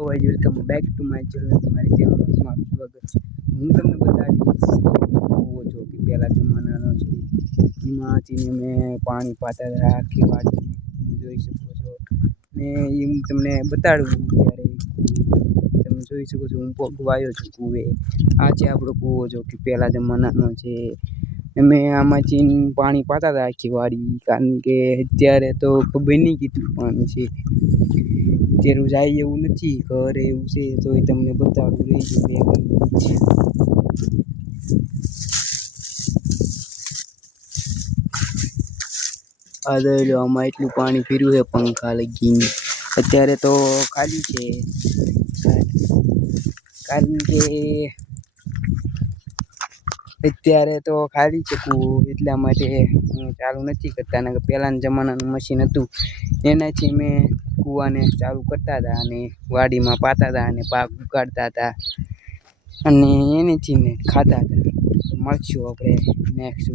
Guys welcome back to my channel. મારી ચેનલમાં તમારું સ્વાગત છે. હું તમને બતાવીશ જોવો છો કે પહેલા જમાનાનો છે એમાંથી મેં પાણી પાતા હતા આખી વાડીને તમે જોઈ શકો છો. ને એ હું તમને બતાડું ત્યારે તમે જોઈ શકો છો હું પગવાયો છું કૂવે. આ છે આપણો કૂવો જો કે પહેલા જમાનાનો છે. મેં આમાંથી પાણી પાતા હતા આખી વાડી, કારણ કે અત્યારે તો ખબર નહીં કેટલું પાણી છે. અત્યારે જાય એવું નથી, ઘરે એવું છે તો એ તમને બતાડું રહીશું બે મિનિટ. આ જોઈ લો, આમાં એટલું પાણી પીર્યું છે પંખા લગીને. અત્યારે તો ખાલી છે, કારણ કે અત્યારે તો ખાલી છે કૂવો, એટલા માટે ચાલુ નથી કરતા. ને પહેલાના જમાનાનું મશીન હતું એનાથી મેં કૂવાને ચાલુ કરતા હતા અને વાડીમાં પાતા હતા અને પાક ઉગાડતા હતા અને એનાથી ને ખાતા હતા. તો મળશું આપણે નેક્સ્ટ.